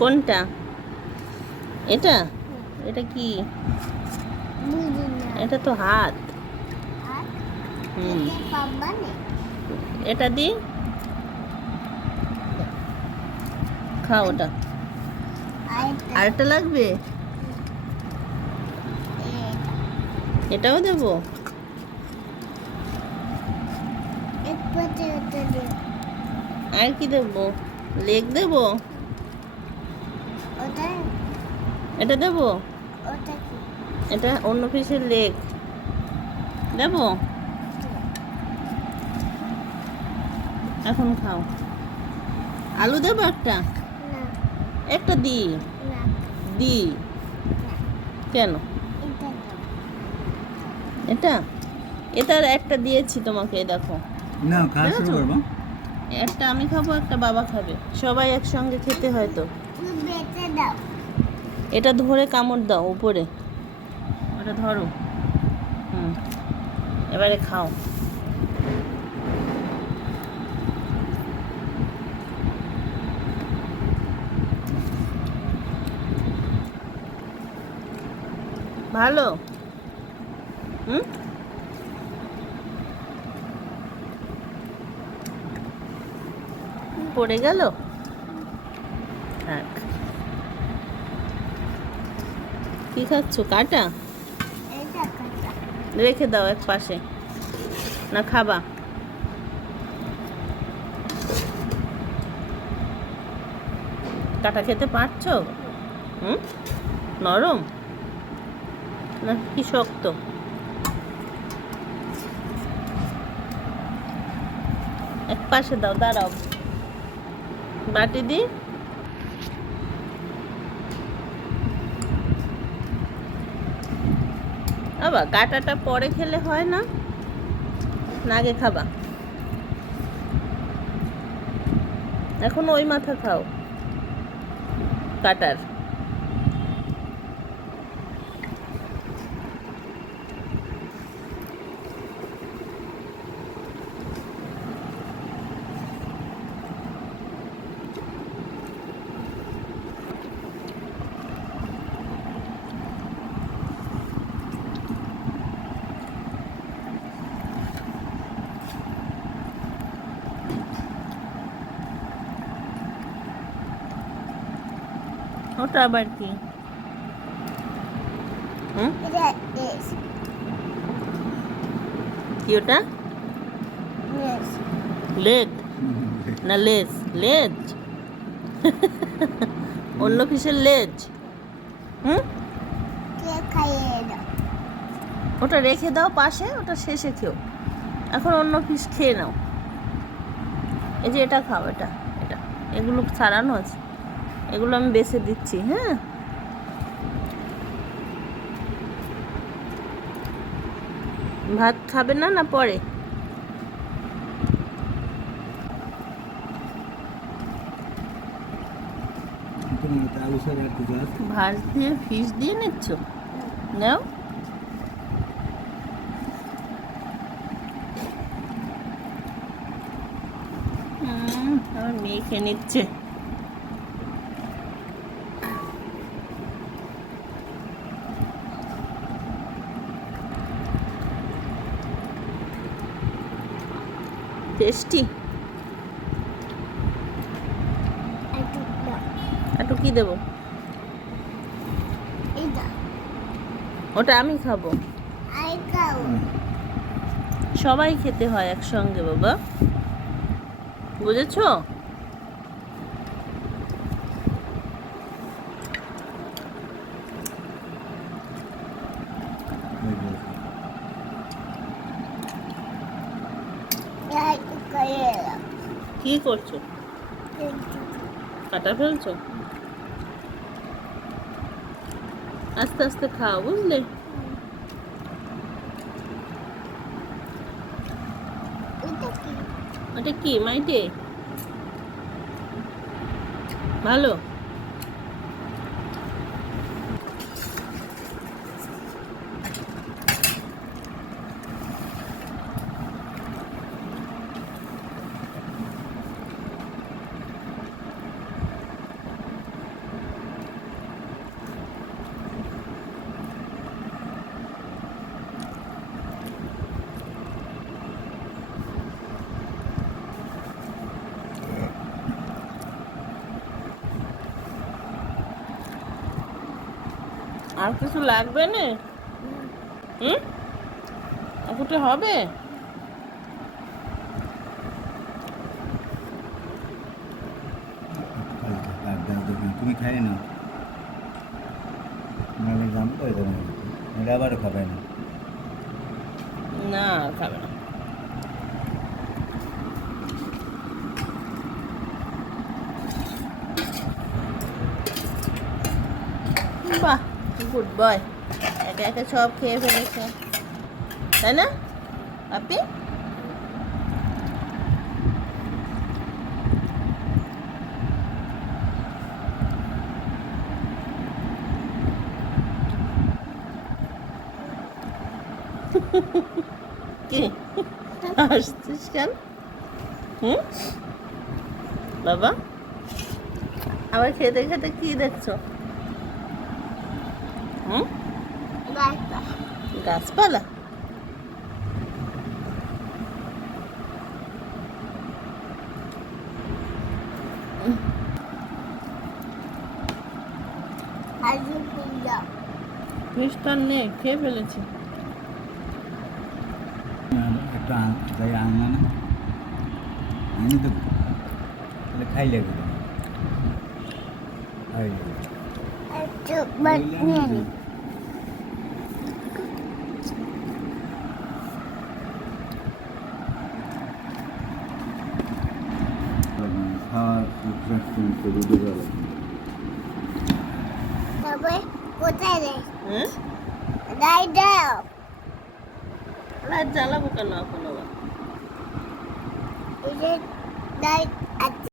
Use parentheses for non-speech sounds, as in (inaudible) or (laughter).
কোনটা? এটা? এটা কি? এটা তো হাত। এটা দি? খাও ওটা। আরেকটা লাগবে? এটাও দেবো? আর কি দেবো? লেগ দেবো ওটা এটা দেবো? এটা অন্য পিসের লেগ। দেবো? এখন খাও। আলু দেবো একটা? একটা দি। না। দি। কেন? এটা এটা? এটার একটা দিয়েছি তোমাকে দেখো। না একটা আমি খাব একটা বাবা খাবে। সবাই একসঙ্গে খেতে হয় তো। দাও। এটা ধরে কামড় দাও উপরে। ওটা ধরো। হুম। এবারে খাও। ভালো? হুম? পড়ে গেল? কি খাচ্ছ? কাটা? রেখে দাও এক পাশে। না খাবা। কাটা খেতে পারছ? হুম? নরম? না কি শক্ত? এক পাশে দাও দাঁড়াও। বাটি দি। আবার কাটাটা পরে খেলে হয় না? নাগে খাবা। এখন ওই মাথা খাও কাটার। ওটা আবার কি? কি ওটা? লেগ না লেজ। লেজ? অন্য কিসের লেজ? হুম? ওটা রেখে দাও পাশে ওটা শেষে খেও। এখন অন্য পিস খেয়ে নাও। এই যে এটা খাও এটা এটা। এগুলো ছাড়ানো আছে। এগুলো আমি বেছে দিচ্ছি হ্যাঁ? ভাত খাবে না না পরে? ভাত দিয়ে ফিশ দিয়ে নিচ্ছ? নাও। আমার মেয়ে খেয়ে নিচ্ছে। টেস্টি। একটু কি দেবো? ওটা আমি খাব। সবাই খেতে হয় একসঙ্গে বাবা। বুঝেছ? একটু খাইয়ে দাও কি করছ? কাটা ফেলছো? আস্তে আস্তে খাও বুঝলে? ওটা কি? মাইটে? ভালো? আর কিছু লাগবে না? হুম? ওটা হবে? তুমি খাই না এটা আবারও খাবে না। না খাবে না। গুড বয় একা একা সব খেয়ে ফেলেছে। তাই না? আপনি? (laughs) কি? আসছিস কেন? হুম? বাবা? আবার খেতে খেতে কি দেখছ? হুম? গাছপালা। মিষ্টার নেই খেয়ে ফেলেছি। একটা যাই আনলা না আনি তো। তাহলে খাই লাগবে খাই লাগবে। তবে কোথায় রে? হুম দাই দাও লাইট জ্বালাবো কেন এখন আবার দাই